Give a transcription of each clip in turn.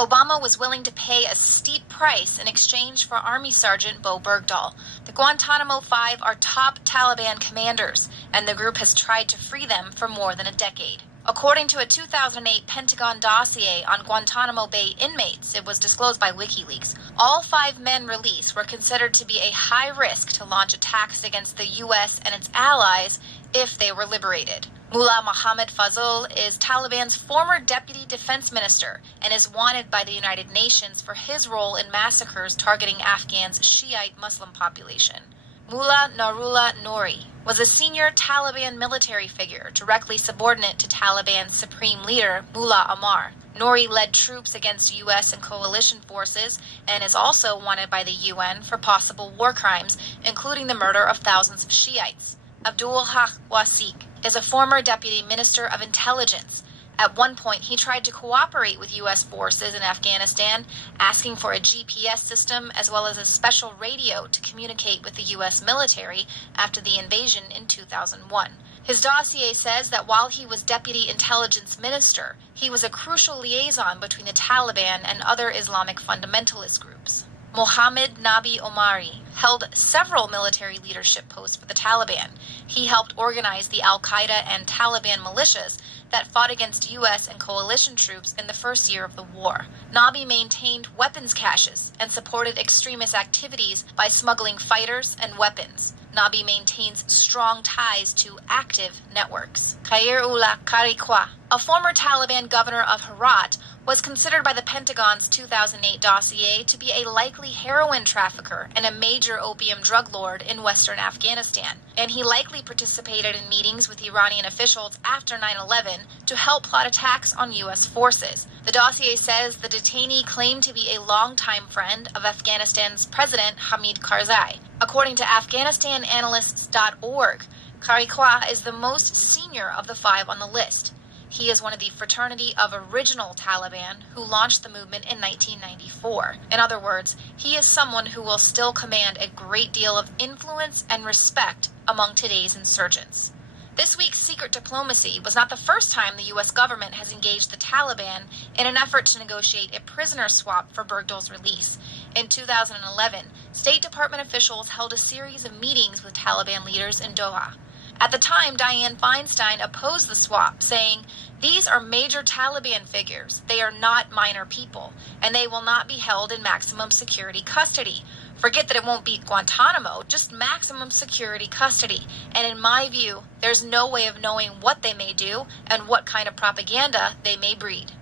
Obama was willing to pay a steep price in exchange for Army Sergeant Bo Bergdahl. The Guantanamo Five are top Taliban commanders, and the group has tried to free them for more than a decade. According to a 2008 Pentagon dossier on Guantanamo Bay inmates, it was disclosed by WikiLeaks, all 5 men released were considered to be a high risk to launch attacks against the U.S. and its allies if they were liberated. Mullah Mohammad Fazl is Taliban's former deputy defense minister and is wanted by the United Nations for his role in massacres targeting Afghans' Shiite Muslim population. Mullah Narullah Nouri was a senior Taliban military figure directly subordinate to Taliban's supreme leader, Mullah Omar. Nouri led troops against U.S. and coalition forces and is also wanted by the UN for possible war crimes, including the murder of thousands of Shiites. Abdul Haq Wasik is a former deputy minister of intelligence. At one point, he tried to cooperate with U.S. forces in Afghanistan, asking for a GPS system as well as a special radio to communicate with the U.S. military after the invasion in 2001. His dossier says that while he was deputy intelligence minister, he was a crucial liaison between the Taliban and other Islamic fundamentalist groups. Mohammed Nabi Omari held several military leadership posts for the Taliban. He helped organize the al-Qaeda and Taliban militias that fought against U.S. and coalition troops in the first year of the war. Nabi maintained weapons caches and supported extremist activities by smuggling fighters and weapons. Nabi maintains strong ties to active networks. Khairullah Karikwa, a former Taliban governor of Herat, was considered by the Pentagon's 2008 dossier to be a likely heroin trafficker and a major opium drug lord in western Afghanistan, and he likely participated in meetings with Iranian officials after 9/11 to help plot attacks on U.S. forces. The dossier says the detainee claimed to be a longtime friend of Afghanistan's President Hamid Karzai. According to AfghanistanAnalysts.org, Karikwa is the most senior of the 5 on the list. He is one of the fraternity of original Taliban who launched the movement in 1994. In other words, he is someone who will still command a great deal of influence and respect among today's insurgents. This week's secret diplomacy was not the first time the U.S. government has engaged the Taliban in an effort to negotiate a prisoner swap for Bergdahl's release. In 2011, State Department officials held a series of meetings with Taliban leaders in Doha. At the time, Dianne Feinstein opposed the swap, saying, "These are major Taliban figures. They are not minor people, and they will not be held in maximum security custody. Forget that it won't be Guantanamo, just maximum security custody. And in my view, there's no way of knowing what they may do and what kind of propaganda they may breed."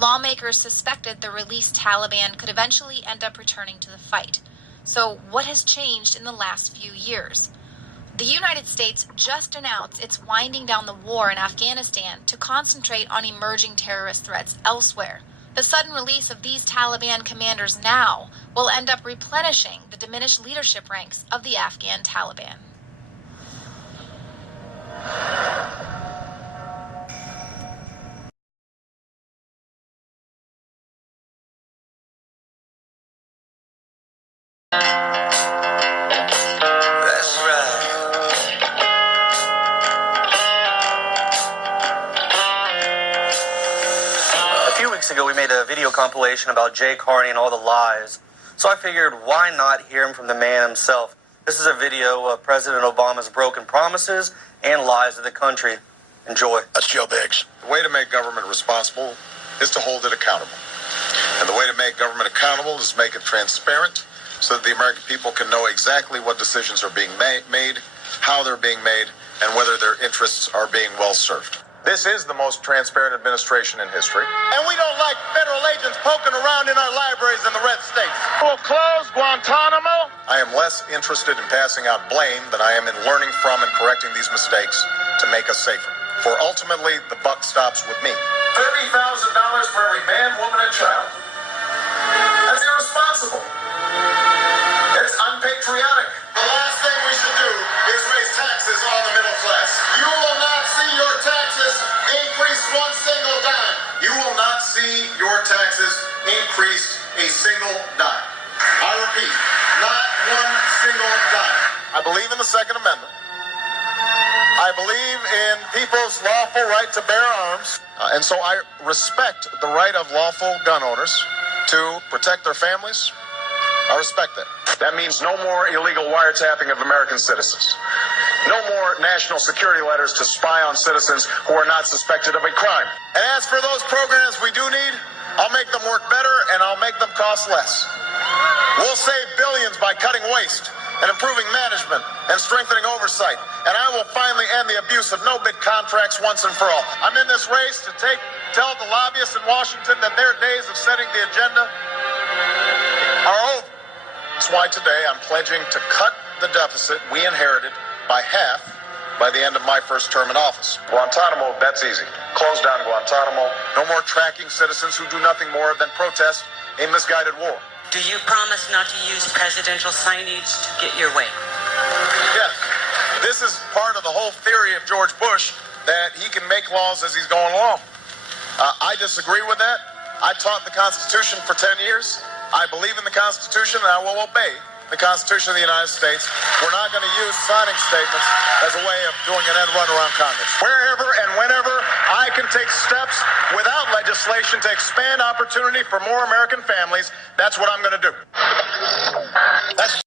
Lawmakers suspected the released Taliban could eventually end up returning to the fight. So what has changed in the last few years? The United States just announced it's winding down the war in Afghanistan to concentrate on emerging terrorist threats elsewhere. The sudden release of these Taliban commanders now will end up replenishing the diminished leadership ranks of the Afghan Taliban. Ago, we made a video compilation about Jay Carney and all the lies. So I figured, why not hear him from the man himself? This is a video of President Obama's broken promises and lies to the country. Enjoy. That's Joe Biggs. The way to make government responsible is to hold it accountable. And the way to make government accountable is make it transparent so that the American people can know exactly what decisions are being made, how they're being made, and whether their interests are being well served. This is the most transparent administration in history. And we don't like federal agents poking around in our libraries in the red states. We'll close Guantanamo. I am less interested in passing out blame than I am in learning from and correcting these mistakes to make us safer. For ultimately, the buck stops with me. $30,000 for every man, woman, and child. That's irresponsible. It's unpatriotic. The last thing we should do is raise taxes on the middle class. You will not see your taxes increase one single dime. You will not see your taxes increase a single dime. I repeat, not one single dime. I believe in the Second Amendment. I believe in people's lawful right to bear arms. And so I respect the right of lawful gun owners to protect their families, I respect that. That means no more illegal wiretapping of American citizens. No more national security letters to spy on citizens who are not suspected of a crime. And as for those programs we do need, I'll make them work better and I'll make them cost less. We'll save billions by cutting waste and improving management and strengthening oversight. And I will finally end the abuse of no-bid contracts once and for all. I'm in this race to tell the lobbyists in Washington that their days of setting the agenda are over. That's why today I'm pledging to cut the deficit we inherited by half by the end of my first term in office. Guantanamo, that's easy. Close down Guantanamo. No more tracking citizens who do nothing more than protest a misguided war. Do you promise not to use presidential signage to get your way? Yes. This is part of the whole theory of George Bush, that he can make laws as he's going along. I disagree with that. I taught the Constitution for 10 years. I believe in the Constitution, and I will obey the Constitution of the United States. We're not going to use signing statements as a way of doing an end run around Congress. Wherever and whenever I can take steps without legislation to expand opportunity for more American families, that's what I'm going to do. That's